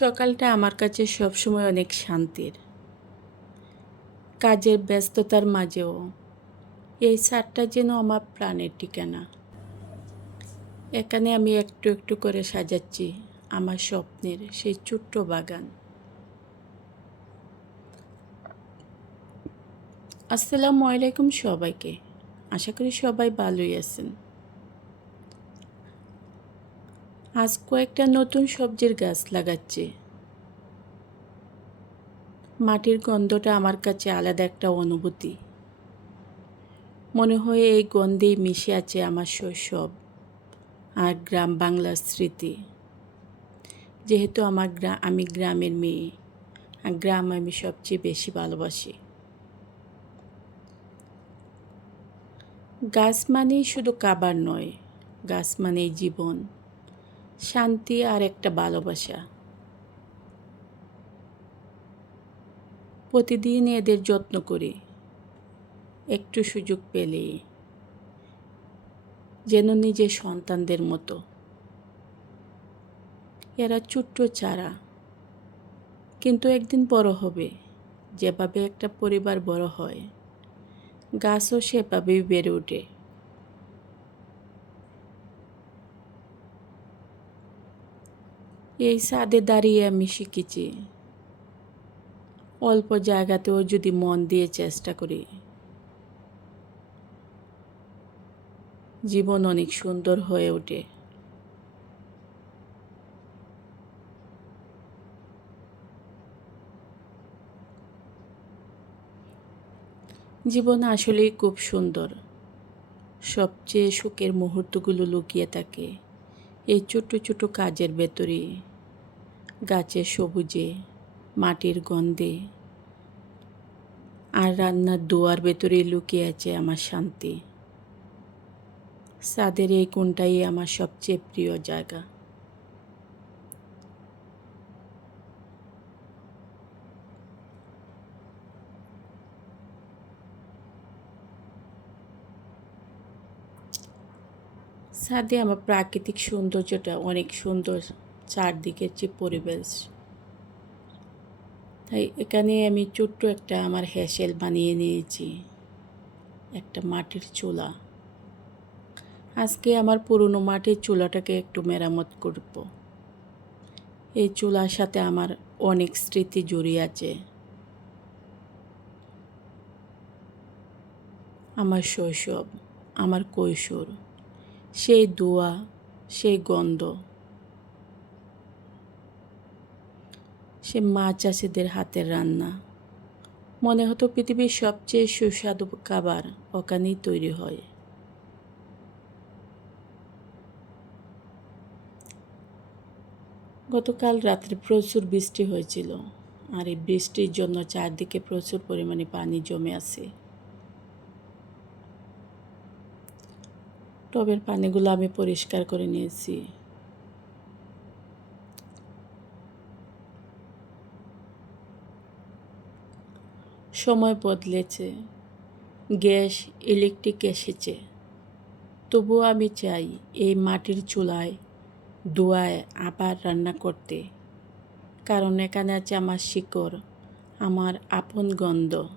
সকালটা আমার কাছে সবসময় অনেক শান্তির। কাজের ব্যস্ততার মাঝেও এই সারটা যেন আমার প্রাণের ঠিকানা। এখানে আমি একটু একটু করে সাজাচ্ছি আমার স্বপ্নের সেই ছোট্ট বাগান। আসসালামু আলাইকুম সবাইকে। আশা করি সবাই ভালোই আছেন। আজ কয়েকটা নতুন সবজির গাছ লাগাচ্ছে। মাটির গন্ধটা আমার কাছে আলাদা একটা অনুভূতি। মনে হয় এই গন্ধেই মিশে আছে আমার শৈশব আর গ্রাম বাংলার স্মৃতি। যেহেতু আমার গ্রাম আমি গ্রামের মেয়ে, আর গ্রাম আমি সবচেয়ে বেশি ভালোবাসি। গাছ মানেই শুধু কাবার নয়, গাছ মানেই জীবন। শান্তি আর একটা ভালোবাসা। প্রতিদিন এদের যত্ন করি। একটু সুযোগ পেলেই। যেন নিজের সন্তানদের মতো। এরা ছোট্ট চারা। কিন্তু একদিন বড় হবে। যেভাবে একটা পরিবার বড় হয়, গাছও সেভাবেই বেড়ে ওঠে। এই ছাদে দাঁড়িয়ে আমি শিখেছি। অল্প জায়গাতেও যদি মন দিয়ে চেষ্টা করি। জীবন অনেক সুন্দর হয়ে ওঠে। জীবন আসলেই খুব সুন্দর। সবচেয়ে সুখের মুহূর্তগুলো লুকিয়ে থাকে। এই ছোট ছোট কাজের ভেতরে গাছের সবুজে, মাটির গন্ধে। আর রান্নার দোয়ার ভেতরে লুকিয়ে আছে আমার শান্তি। সাদের এই কোনটাই আমার সবচেয়ে প্রিয় জায়গা। ছাদে আমার প্রাকৃতিক সৌন্দর্যটা অনেক সুন্দর। চারদিকের যে পরিবেশ। তাই এখানে আমি ছোট্ট একটা আমার হ্যাসেল বানিয়ে নিয়েছি। একটা মাটির চুলা। আজকে আমার পুরনো মাটির চুলাটাকে একটু মেরামত করব। এই চুলার সাথে আমার অনেক স্মৃতি জড়িয়ে আছে। আমার শৈশব, আমার কৈশোর, সেই দোয়া, সেই গন্ধ। সে মা চাষিদের হাতের রান্না। মনে হতো পৃথিবীর সবচেয়ে সুস্বাদু খাবার ওখানেই তৈরি হয়। গতকাল রাত্রে প্রচুর বৃষ্টি হয়েছিল আর এই বৃষ্টির জন্য চারদিকে প্রচুর পরিমাণে পানি জমে আছে। টবের পানিগুলো আমি পরিষ্কার করে নিয়েছি। সময় বদলেছে। গ্যাস, ইলেকট্রিক এসেছে। তবুও আমি চাই এই মাটির চুলায় দুয়ায় আবার রান্না করতে। কারণ এখানে আছে আমার শিকড়, আমার আপন গন্ধ।